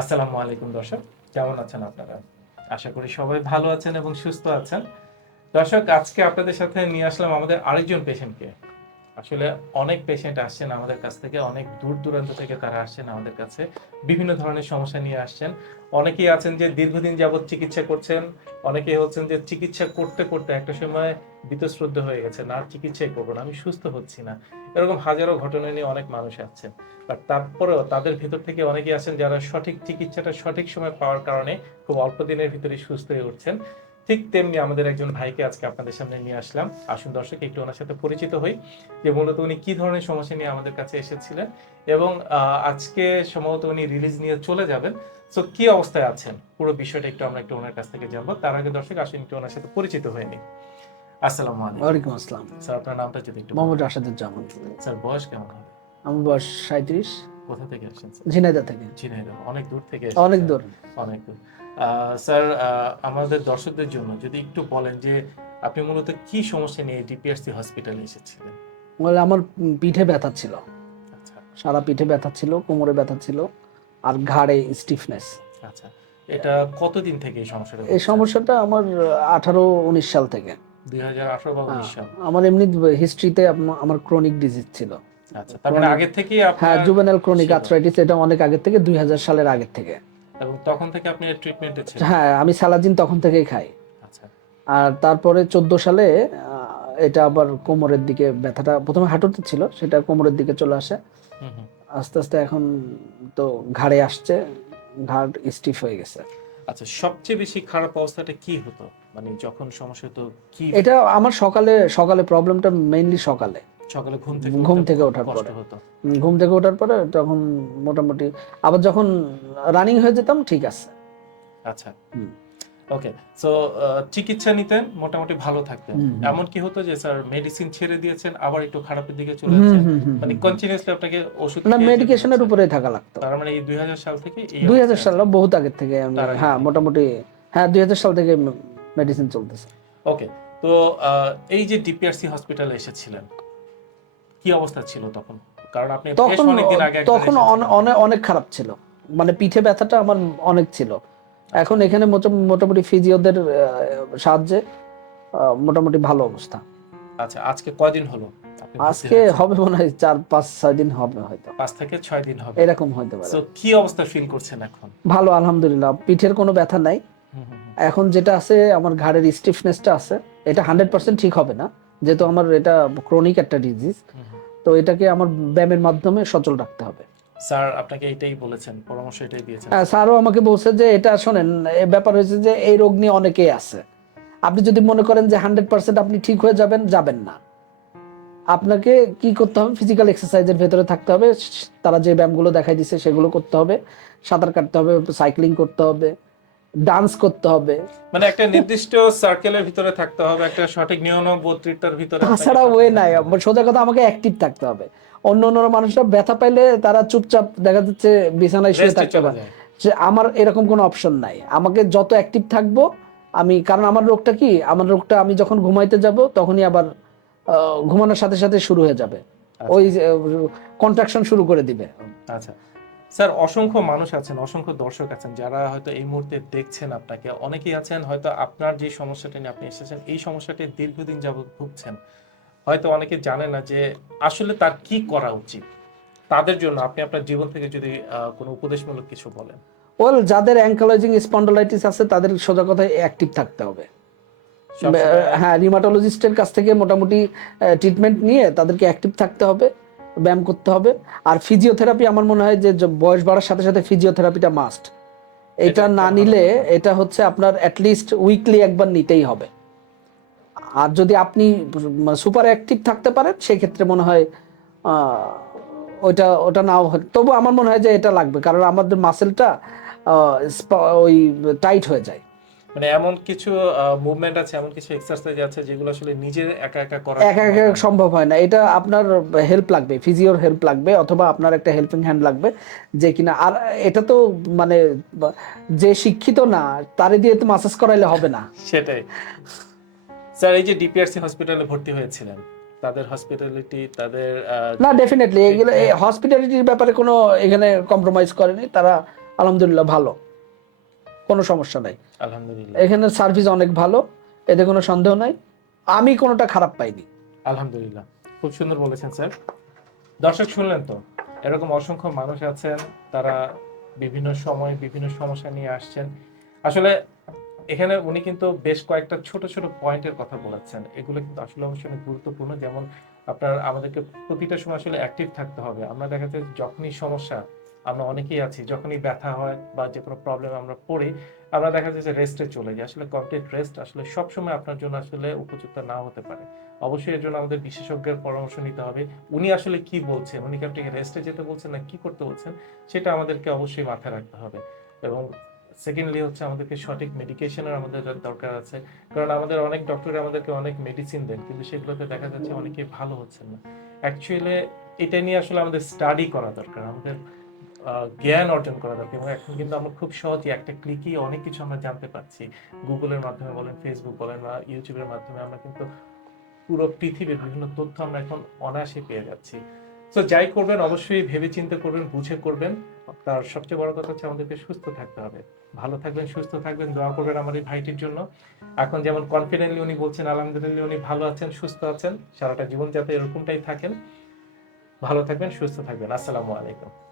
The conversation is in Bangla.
আসসালামু আলাইকুম দর্শক, কেমন আছেন আপনারা? আশা করি সবাই ভালো আছেন এবং সুস্থ আছেন। দর্শক, আজকে আপনাদের সাথে নিয়ে আসলাম আমাদের আরেকজন পেশেন্টকে। আসলে অনেক পেশেন্ট আসছেন আমাদের কাছ থেকে, অনেক দূর দূরান্ত থেকে তারা আসছেন আমাদের কাছে, বিভিন্ন ধরনের সমস্যা নিয়ে আসছেন। অনেকেই আছেন যে দীর্ঘদিন যাবৎ চিকিৎসা করছেন, অনেকেই হচ্ছেন যে চিকিৎসা করতে করতে একটা সময় বিতশ্রদ্ধ হয়ে গেছে না চিকিৎসাই করব না, আমি সুস্থ হচ্ছি না। এরকম হাজারো ঘটনা নিয়ে অনেক মানুষ আছেন বাট তারপরেও তাদের ভিতর থেকে অনেকেই আছেন যারা সঠিক চিকিৎসাটা সঠিক সময় পাওয়ার কারণে খুব অল্প দিনের ভিতরে সুস্থ হয়ে উঠছেন। ঠিক তেমনি আমাদের একজন ভাইকে আজকে আপনাদের সামনে নিয়ে আসলাম। আসুন দর্শক একটু ওনার সাথে পরিচিত হই যে মূলত উনি কি ধরনের সমস্যা নিয়ে আমাদের কাছে এসেছিলেন এবং আজকে সম্ভবত উনি রিলিজ নিয়ে চলে যাবেন। সো কি অবস্থায় আছেন? পুরো বিষয়টা একটু আমরা একটু ওনার কাছ থেকে জানব। তার আগে দর্শক আসুন একটু ওনার সাথে পরিচিত হয়ে নিই। আসসালামু আলাইকুম। ওয়ালাইকুম আসসালাম। স্যার আপনার নামটা যদি একটু মোহাম্মদ রাশাদুজ্জামান। স্যার বয়স কেমন হবে? আমার বয়স সাঁত্রিশ কোথা থেকে আসছেন স্যার? ঝিনাইদা থেকে। ঝিনাইদহ অনেক দূর থেকে অনেক দূর। অনেক দূর। স্যার আমাদের দর্শকদের জন্য যদি একটু বলেন যে আপনি মূলত কি সমস্যা নিয়ে ডিপিআরসি হসপিটালে এসেছিলেন? আমার পিঠে ব্যথা ছিল। আচ্ছা। সারা পিঠে ব্যথা ছিল কোমরে ব্যথা ছিল আর ঘাড়ে স্টিফনেস আচ্ছা। এটা কতদিন থেকে এই সমস্যাটা এই সমস্যাটা আমার আঠারো উনিশ সাল থেকে। দুই হাজার আঠারো বা উনিশ সাল। আমার এমনি হিস্ট্রিতে আমার ক্রনিক ডিজিজ ছিল। আচ্ছা তার মানে আগে হ্যাঁ ক্রনিক আর্থ্রাইটিস এটা অনেক আগে থেকে দুই হাজার সালের আগের থেকে। এবং তখন থেকে আপনি ট্রিটমেন্টে ছিলেন? হ্যাঁ আমি সালাজিন তখন থেকেই খাই। আচ্ছা। আর তারপরে চোদ্দ সালে এটা আবার কোমরের দিকে ব্যথাটা প্রথমে হাঁটুতে ছিল সেটা কোমরের দিকে চলে আসে। আস্তে আস্তে এখন তো ঘাড়ে আসছে ঘাড় স্টিফ হয়ে গেছে। আচ্ছা সবচেয়ে বেশি খারাপ অবস্থাটা কি হতো? মানে যখন সমস্যা হতো কি এটা আমার সকালে সকালে প্রবলেমটা মেইনলি সকালে। সকালে ঘুম থেকে ঘুম থেকে ওঠার পরে। ঘুম থেকে ওঠার পরে তখন মোটামুটি আবার যখন রানিং হয়ে যেতাম ঠিক আছে। আচ্ছা। ওকে সো চিকিৎসা নিতেন মোটামুটি ভালো থাকতেন। এমন কি হতো যে স্যার মেডিসিন ছেড়ে দিয়েছেন আবার একটু খারাপের দিকে চলে যাচ্ছেন? মানে। কন্টিনিউয়াসলি আপনাকে ওষুধ না মেডিকেশনের যেতে উপরে থাকা লাগতো। তার মানে এই দুই হাজার সাল থেকে এই দুই হাজার অবস্থায় সাল বহুত আগের থেকে আগে হ্যাঁ মোটামুটি হ্যাঁ দুই হাজার সাল থেকে মেডিসিন চলতেছে। ওকে তো এই যে ডিপিআরসি হসপিটালে এসেছিলেন কি অবস্থা ছিল তখন? কারণ আপনি তখন আগে তখন অনেক অনেক খারাপ ছিল। মানে পিঠে ব্যথাটা আমার অনেক ছিল। এখন এখানে মোটামুটি ফিজিওদের সাহায্যে মোটামুটি ভালো অবস্থা। আচ্ছা আজকে কয়দিন হলো? আজকে হবে মনে হয় চার পাঁচ ছয় দিন হবে হয়তো। পাঁচ থেকে ছয় দিন হবে। এরকম হতে পারে। কি অবস্থা ফিল করছেন এখন? ভালো আলহামদুলিল্লাহ। পিঠের কোনো ব্যথা নাই। এখন যেটা আছে আমার ঘাড়ের স্টিফনেসটা আছে। এটা হান্ড্রেড পার্সেন্ট ঠিক হবে না। যেহেতু আমার এটা ক্রনিক একটা ডিজিজ। তো এটাকে আমার ব্যায়ামের মাধ্যমে সচল রাখতে হবে। স্যার আপনাকে এটাই বলেছেন পরামর্শ এটাই দিয়েছেন। স্যারও আমাকে বলছে যে এটা শোনেন ব্যাপার হয়েছে যে এই রোগ নিয়ে অনেকেই আছে। আপনি যদি মনে করেন যে হান্ড্রেড পার্সেন্ট আপনি ঠিক হয়ে যাবেন যাবেন না। আপনাকে কি করতে হবে? ফিজিক্যাল এক্সারসাইজের ভেতরে থাকতে হবে। তারা যে ব্যায়ামগুলো দেখাই দিছে সেগুলো করতে হবে। সাঁতার কাটতে হবে সাইক্লিং করতে হবে। ডান্স করতে হবে। মানে একটা নির্দিষ্ট সার্কেলের ভিতরে থাকতে হবে একটা সঠিক নিয়মাবর্তিতার ভিতরে তাছাড়া ওয়ে নাই। সোজা কথা আমাকে অ্যাক্টিভ থাকতে হবে। অন্য অন্য মানুষরা ব্যথা পাইলে তারা চুপচাপ দেখা যাচ্ছে বিছানায় শুয়ে থাকতে পারে। যে আমার এরকম কোনো অপশন নাই। আমাকে যত অ্যাক্টিভ থাকব আমি কারণ আমার রোগটা কি? আমার রোগটা আমি যখন ঘুমাইতে যাব তখনই আবার ঘুমানোর সাথে সাথে শুরু হয়ে যাবে। আচ্ছা, ওই কন্ট্রাকশন শুরু করে দিবে। আচ্ছা। স্যার অসংখ্য মানুষ আছেন অসংখ্য দর্শক আছেন যারা হয়তো এই মুহূর্তে দেখছেন আপনাকে। অনেকেই আছেন হয়তো আপনার যে সমস্যাটা নিয়ে আপনি এসেছেন এই সমস্যাটি দীর্ঘদিন যাবত ভুগছেন। হয়তো অনেকে জানে না যে আসলে তার কি করা উচিত। তাদের জন্য আপনি আপনার জীবন থেকে যদি কোনো উপদেশমূলক কিছু বলেন। ওয়েল যাদের অ্যাঙ্কোলজিং স্পন্ডোলাইটিস আছে তাদের সোজা কথায় অ্যাক্টিভ থাকতে হবে। হ্যাঁ রিমাটোলজিস্টের কাছ থেকে মোটামুটি ট্রিটমেন্ট নিয়ে তাদেরকে অ্যাক্টিভ থাকতে হবে। ব্যায়াম করতে হবে। আর ফিজিওথেরাপি আমার মনে হয় যে বয়স বাড়ার সাথে সাথে ফিজিওথেরাপিটা মাস্ট এটা না নিলে এটা হচ্ছে আপনার অ্যাটলিস্ট উইকলি একবার নিতেই হবে। আর যদি আপনি সুপার অ্যাক্টিভ থাকতে পারেন, সেক্ষেত্রে মনে হয় ওইটা, ওটা নাও তবু আমার মনে হয় যে এটা লাগবে, কারণ আমাদের মাসেলটা ওই টাইট হয়ে যায়। মানে এমন কিছু মুভমেন্ট আছে এমন কিছু এক্সারসাইজ আছে যেগুলো আসলে নিজে একা একা করা একা একা সম্ভব হয় না? এটা আপনার হেল্প লাগবে ফিজিওর হেল্প লাগবে অথবা আপনার একটা হেল্পিং হ্যান্ড লাগবে যে কিনা। আর এটা তো মানে যে শিক্ষিত না তারে দিয়ে তো মাসাজ করাইলে হবে না। সেটাই। স্যার এই যে ডিপিআরসি হসপিটালে ভর্তি হয়েছিলেন তাদের হসপিটালিটি তাদের না ডেফিনেটলি এগুলো হসপিটালিটির ব্যাপারে কোনো এখানে কম্প্রোমাইজ করেনি। তারা আলহামদুলিল্লাহ ভালো। কোনো সমস্যা নাই। আলহামদুলিল্লাহ। এখানে সার্ভিস অনেক ভালো এতে কোনো সন্দেহ নাই। আমি কোনোটা খারাপ পাইনি। আলহামদুলিল্লাহ। খুব সুন্দর বলেছেন স্যার। দর্শক শুনলেন তো? এরকম অসংখ্য মানুষ আছেন তারা বিভিন্ন সময় বিভিন্ন সমস্যা নিয়ে আসছেন। আসলে এখানে উনি কিন্তু বেশ কয়েকটা ছোট ছোট পয়েন্টের কথা বলেছেন। এগুলো কিন্তু আসলে অবশ্যই গুরুত্বপূর্ণ। যেমন আপনার আমাদেরকে প্রতিটা সময় আসলে অ্যাক্টিভ থাকতে হবে। আমরা দেখা যায় যখনই সমস্যা আমরা অনেকেই আছি, যখনই ব্যথা হয় বা যে কোনো প্রবলেম আমরা পড়ি, আমরা দেখা যায় যে রেস্টে চলে যাই। আসলে কমপ্লিট রেস্ট আসলে সবসময় আপনার জন্য আসলে উপযুক্ত না হতে পারে। অবশ্যই এর জন্য আমাদের বিশেষজ্ঞের পরামর্শ নিতে হবে, উনি আসলে কি বলছেন, উনি কি আপনাকে রেস্টে যেতে বলছেন না কি করতে বলছেন, সেটা আমাদেরকে অবশ্যই মাথায় রাখতে হবে। এবং সেকেন্ডলি হচ্ছে আমাদেরকে সঠিক মেডিকেশনের আমাদের দরকার আছে, কারণ আমাদের অনেক ডক্টর আমাদেরকে অনেক মেডিসিন দেন, কিন্তু সেগুলোতে দেখা যাচ্ছে অনেকে ভালো হচ্ছেন না। অ্যাকচুয়ালি এটা নিয়ে আসলে আমাদের স্টাডি করা দরকার, আমাদের জ্ঞান অর্জন করা দরকার। এবং এখন কিন্তু আমরা খুব সহজে একটা ক্লিকই অনেক কিছু আমরা জানতে পারছি। গুগলের মাধ্যমে বলেন ফেসবুক বলেন বা ইউটিউবের মাধ্যমে আমরা কিন্তু পুরো পৃথিবীর বিভিন্ন তথ্য আমরা এখন অনায়াসে পেয়ে যাচ্ছি। তো যাই করবেন, অবশ্যই ভেবে চিন্তে করবেন, বুঝে করবেন। তার সবচেয়ে বড় কথা হচ্ছে আমাদেরকে সুস্থ থাকতে হবে। ভালো থাকবেন, সুস্থ থাকবেন, দোয়া করবেন আমার এই ভাইটির জন্য। এখন যেমন কনফিডেন্টলি উনি বলছেন, আলহামদুলিল্লাহ উনি ভালো আছেন, সুস্থ আছেন, সারাটা জীবন যাতে এরকমটাই থাকেন। ভালো থাকবেন, সুস্থ থাকবেন। আসসালামু আলাইকুম।